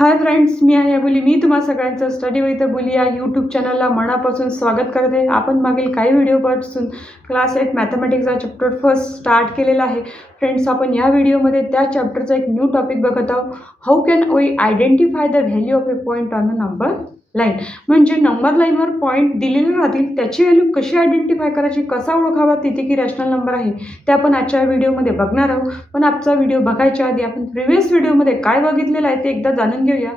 Hi friends, मी आहे बोली. मी तुम्हा सगळ्यांचं स्टडी विथ बोली या यूट्यूब चॅनलला मनापासून स्वागत करते. आपण मागील काही व्हिडिओपासून क्लास 8 मॅथमॅटिक्सचा चॅप्टर फर्स्ट स्टार्ट केलेला आहे. फ्रेंड्स, आपण या व्हिडिओमध्ये त्या चॅप्टरचा एक न्यू टॉपिक बघत आहोत. How can we identify the value of a point on a number line. म्हणजे नंबर लाईनवर पॉईंट दिलेले राहतील, त्याची व्हॅल्यू कशी आयडेंटिफाय करायची, कसा ओळखावा तिथे की रॅशनल नंबर आहे, ते आपण आजच्या व्हिडिओमध्ये बघणार आहोत. पण आजचा व्हिडिओ बघायच्या आधी आपण प्रिव्हियस व्हिडिओमध्ये काय बघितलेलं आहे ते एकदा जाणून घेऊया.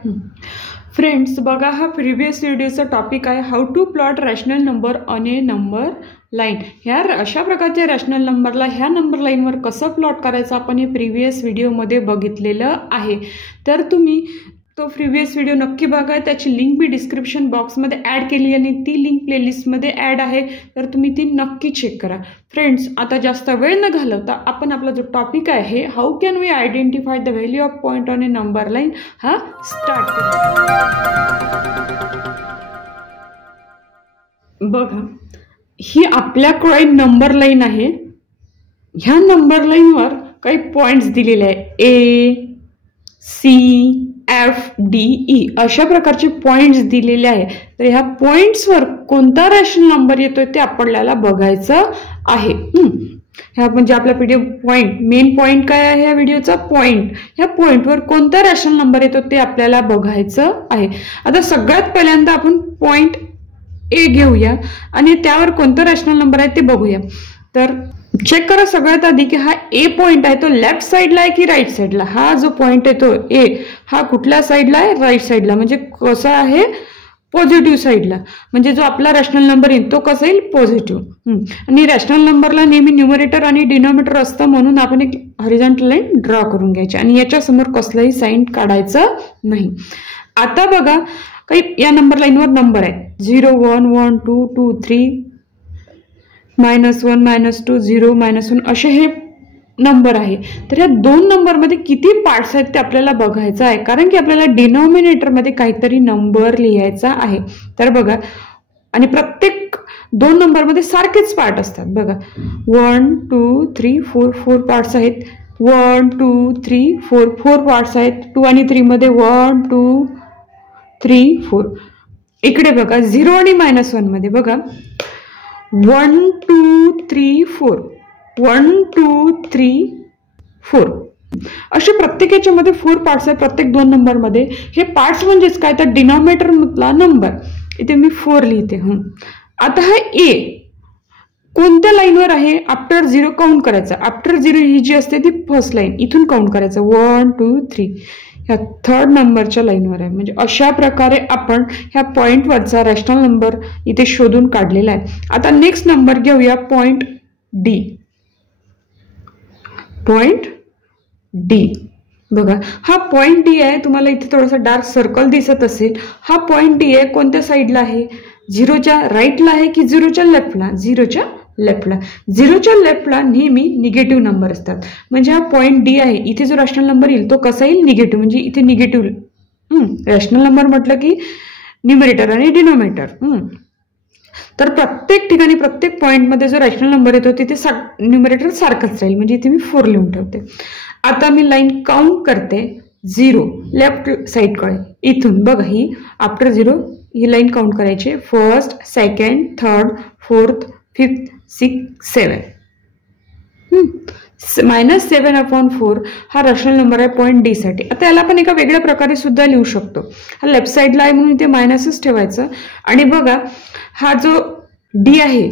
फ्रेंड्स, बघा, हा प्रिव्हियस व्हिडिओचा टॉपिक आहे how to plot rational number on a number line. ह्या अशा प्रकारच्या रॅशनल नंबरला ह्या नंबर लाईनवर कसं प्लॉट करायचं आपण हे प्रिव्हियस व्हिडिओमध्ये बघितलेलं आहे. तर तुम्ही तो प्रिव्हियस व्हिडिओ नक्की बघा. त्याची लिंक मी डिस्क्रिप्शन बॉक्समध्ये ॲड केली आणि ती लिंक प्लेलिस्टमध्ये ॲड आहे, तर तुम्ही ती नक्की चेक करा. फ्रेंड्स, आता जास्त वेळ न घालवता आपण आपला जो टॉपिक आहे how can we identify the value of point on a number line हा स्टार्ट करू. बघा, ही आपल्याकडे नंबर लाईन आहे. ह्या नंबर लाईनवर काही पॉईंट्स दिलेले आहे. ए, सी, एफ, डी, ई अशा प्रकारचे पॉईंट्स दिलेले आहे. तर ह्या पॉईंट्सवर कोणता रॅशनल नंबर येतोय ते आपल्याला बघायचं आहे. ह्या म्हणजे आपला व्हिडिओ पॉईंट, मेन पॉईंट काय आहे ह्या व्हिडिओचा पॉईंट. ह्या पॉईंटवर कोणता रॅशनल नंबर येतो ते आपल्याला बघायचं आहे. आता सगळ्यात पहिल्यांदा आपण पॉईंट ए घेऊया आणि त्यावर कोणता रॅशनल नंबर आहे ते बघूया. तर चेक करा सगळ्यात आधी की हा ए पॉईंट आहे तो लेफ्ट साईडला आहे की राईट साईडला. हा जो पॉईंट आहे तो ए हा कुठल्या साईडला आहे? राईट साईडला. म्हणजे कसा आहे? पॉझिटिव्ह साईडला. म्हणजे जो आपला रॅशनल नंबर येईल तो कसा येईल? पॉझिटिव्ह. आणि रॅशनल नंबरला नेहमी न्यूमरेटर आणि डिनॉमिनेटर असतं, म्हणून आपण एक हॉरिझॉन्टल लाईन ड्रॉ करून घ्यायची आणि याच्या समोर कसलाही साईन काढायचं नाही. आता बघा, काही या नंबर लाईनवर नंबर आहे 0, 1, 1, 2, 2, 3, -1, -2, 0, -1 असे हे नंबर आहे. तर या दोन नंबरमध्ये किती पार्ट्स आहेत ते आपल्याला बघायचं आहे, कारण की आपल्याला डिनॉमिनेटरमध्ये काहीतरी नंबर लिहायचा आहे. तर बघा, आणि प्रत्येक दोन नंबरमध्ये सारखेच पार्ट असतात. बघा, 1, 2, 3, 4 पार्ट्स आहेत. 1, 2, 3, 4 पार्ट्स आहेत. 2 आणि 3 मध्ये 1, 2, 3, 4. इकडे बघा 0 आणि -1 मध्ये बघा 1, 2, 3, 4, 1, 2, 3, 4 असे प्रत्येक याच्यामध्ये 4 पार्ट्स आहेत प्रत्येक दोन नंबरमध्ये. हे पार्ट्स म्हणजेच काय? तर डिनॉमिनेटर मधला नंबर. इथे मी 4 लिहिते. आता हा ए कोणत्या लाईनवर आहे? आफ्टर 0 काउंट करायचा. आफ्टर 0 ही जी असते ती फर्स्ट लाईन, इथून काउंट करायचं 1, 2, 3 ह्या थर्ड नंबरच्या लाईनवर आहे. म्हणजे अशा प्रकारे आपण ह्या पॉईंटवरचा रॅशनल नंबर इथे शोधून काढलेला आहे. आता नेक्स्ट नंबर घेऊया पॉईंट डी. पॉईंट डी बघा, हा पॉईंट डी आहे. तुम्हाला इथे थोडासा डार्क सर्कल दिसत असेल. हा पॉईंट डी आहे. कोणत्या साईडला आहे? 0च्या राईटला आहे की 0च्या लेफ्टला? 0च्या लेफ्टला. 0च्या लेफ्टला नेहमी निगेटिव्ह नंबर असतात. म्हणजे हा पॉईंट डी आहे. इथे जो रॅशनल नंबर येईल तो कसा येईल? निगेटिव्ह. म्हणजे इथे निगेटिव्ह रॅशनल नंबर म्हटलं की न्यूमरेटर आणि डिनॉमिनेटर. तर प्रत्येक ठिकाणी प्रत्येक पॉईंटमध्ये जो रॅशनल नंबर येतो तिथे न्यूमरेटर सारखंच राहील. म्हणजे इथे मी 4 लिहून ठेवते. आता मी लाईन काउंट करते 0 लेफ्ट साईडकडे. इथून बघा, ही आफ्टर 0 ही लाईन काउंट करायची. First, second, third, fourth, 5th, 6th, 7. -7/4 हा रॅशनल नंबर आहे पॉईंट डी साठी. आता याला आपण एका वेगळ्या प्रकारे सुद्धा लिहू शकतो. हा लेफ्ट साईडला आहे म्हणून इथे मायनसच ठेवायचं. आणि बघा, हा जो डी आहे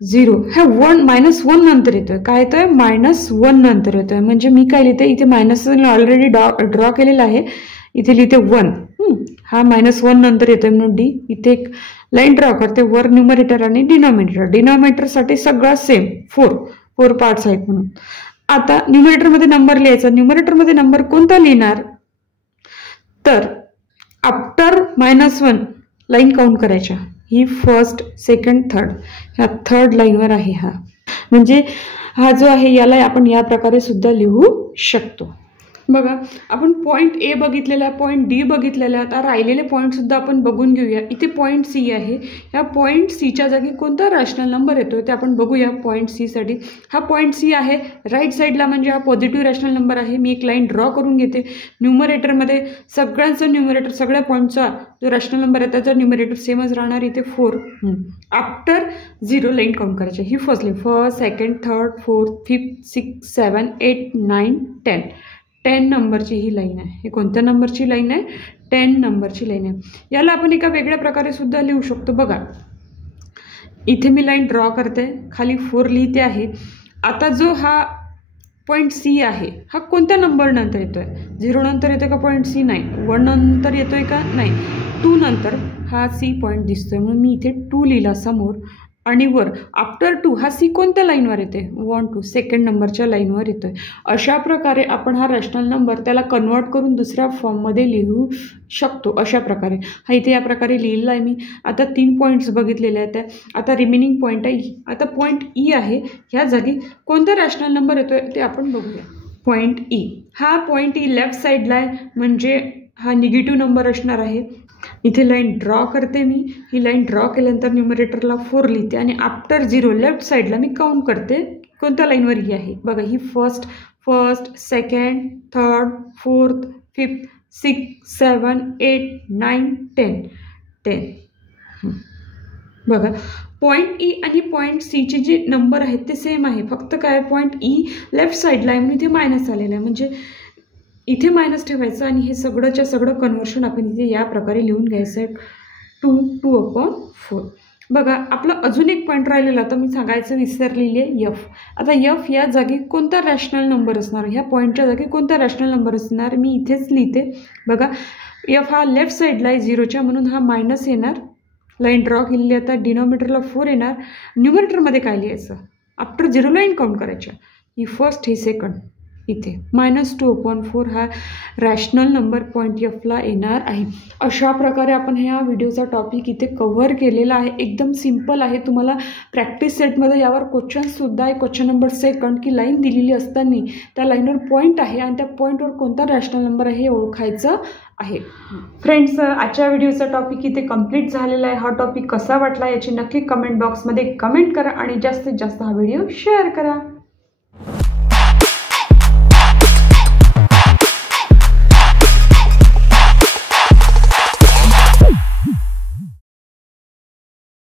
0 हा -1 नंतर येतोय. काय येतोय? -1 नंतर येतोय. म्हणजे मी काय लिहिते इथे मायनस ऑलरेडी ड्रॉ केलेला आहे. इथे लिहिते 1. हा -1 नंतर येतोय म्हणून डी. इथे एक लाईन ड्रॉ करते वर न्यूमरेटर आणि डिनॉमिनेटर. डिनॉमिनेटर साठी सगळा सेम 4 पार्ट्स आहेत म्हणून. आता न्यूमरेटर मध्ये नंबर लिहायचा. न्यूमरेटर मध्ये नंबर कोणता लिहिणार? तर आफ्टर -1 लाईन काउंट करायच्या. ही फर्स्ट, सेकंड, थर्ड ह्या थर्ड लाईनवर आहे. हा म्हणजे हा जो आहे याला आपण या प्रकारे सुद्धा लिहू शकतो. बघा, आपण पॉईंट ए बघितलेला, पॉईंट डी बघितलेला, आता राहिलेले पॉईंटसुद्धा आपण बघून घेऊया. इथे पॉईंट सी आहे. ह्या पॉईंट सीच्या जागी कोणता रॅशनल नंबर येतो ते आपण बघूया. पॉईंट सीसाठी हा पॉईंट सी आहे. राईट साईडला म्हणजे हा पॉझिटिव्ह रॅशनल नंबर आहे. मी एक लाईन ड्रॉ करून घेते. न्यूमरेटरमध्ये सगळ्यांचं न्यूमरेटर, सगळ्या पॉईंटचा जो रॅशनल नंबर आहे त्याचा न्यूमरेटर सेमच राहणार. इथे 4. आफ्टर 0 लाईन काउंट करायची. ही first line, first, second, third, fourth, 5th, 6th, 7th, 8th, 9th, 10th. 10 नंबरची ही लाईन आहे. हे कोणत्या नंबरची लाईन आहे? 10 नंबरची लाईन आहे. याला आपण एका वेगळ्या प्रकारे सुद्धा लिहू शकतो. बघा, इथे मी लाईन ड्रॉ करते, खाली 4 लिहिते आहे. आता जो हा पॉईंट सी आहे हा कोणत्या नंबर नंतर येतोय? 0 नंतर येतोय का पॉईंट सी? नाही. 1 नंतर येतोय का? नाही. 2 नंतर हा सी पॉईंट दिसतोय म्हणून मी इथे 2 लिहिला समोर. आणि वर आफ्टर 2 हा सी कोणत्या लाईनवर येते? 1, 2 सेकंड नंबरच्या लाईनवर येतोय. अशा प्रकारे आपण हा रॅशनल नंबर त्याला कन्वर्ट करून दुसऱ्या फॉर्ममध्ये लिहू शकतो. अशा प्रकारे हा इथे या प्रकारे लिहिलेला आहे मी. आता 3 पॉईंट्स बघितलेले आहेत. आता रिमेनिंग पॉईंट आहे. आता पॉईंट ई आहे. ह्या जागी कोणता रॅशनल नंबर येतोय ते आपण बघूया. पॉईंट ई, हा पॉईंट ई लेफ्ट साईडला आहे म्हणजे हा निगेटिव्ह नंबर असणार आहे. इथे लाईन ड्रॉ करते मी. ही लाईन ड्रॉ केल्यानंतर न्यूमरेटरला 4 लिहिते आणि आफ्टर 0 लेफ्ट साईडला मी काउंट करते कोणत्या लाईनवर ही आहे. बघा, ही first, second, third, fourth, 5th, 6th, 7th, 8th, 9th, 10. बघा, पॉईंट ई आणि पॉईंट सीचे जे नंबर आहेत ते सेम आहे. फक्त काय, पॉईंट ई लेफ्ट साईडला आहे म्हणून इथे मायनस आलेलं आहे. म्हणजे इथे मायनस ठेवायचं आणि हे सगळंच्या सगळं कन्व्हर्शन आपण इथे या प्रकारे लिहून घ्यायचं आहे. 2/4. बघा, आपलं अजून एक पॉईंट राहिलेला तर मी सांगायचं विसरलेली आहे, एफ. आता एफ या जागी कोणता रॅशनल नंबर असणार? ह्या पॉईंटच्या जागी कोणता रॅशनल नंबर असणार? मी इथेच लिहिते. बघा, एफ हा लेफ्ट साईडला आहे 0च्या म्हणून हा मायनस येणार. लाईन ड्रॉ केलेली. आता डिनॉमिनेटरला 4 येणार. न्यूमरेटरमध्ये काय लिहायचं? आफ्टर 0 लाईन काउंट करायच्या. ही फर्स्ट, ही सेकंड. इथे -2/4 हा रॅशनल नंबर पॉईंट एफला येणार आहे. अशा प्रकारे आपण ह्या व्हिडिओचा टॉपिक इथे कव्हर केलेला आहे. एकदम सिम्पल आहे. तुम्हाला प्रॅक्टिस सेटमध्ये यावर क्वेश्चनसुद्धा आहे. क्वेश्चन नंबर 2 की लाईन दिलेली असताना त्या लाईनवर पॉईंट आहे आणि त्या पॉईंटवर कोणता रॅशनल नंबर आहे हे ओळखायचं आहे. फ्रेंड्स, आजच्या व्हिडिओचा टॉपिक इथे कंप्लीट झालेला आहे. हा टॉपिक कसा वाटला याची नक्की कमेंट बॉक्समध्ये कमेंट करा आणि जास्तीत जास्त हा व्हिडिओ शेअर करा.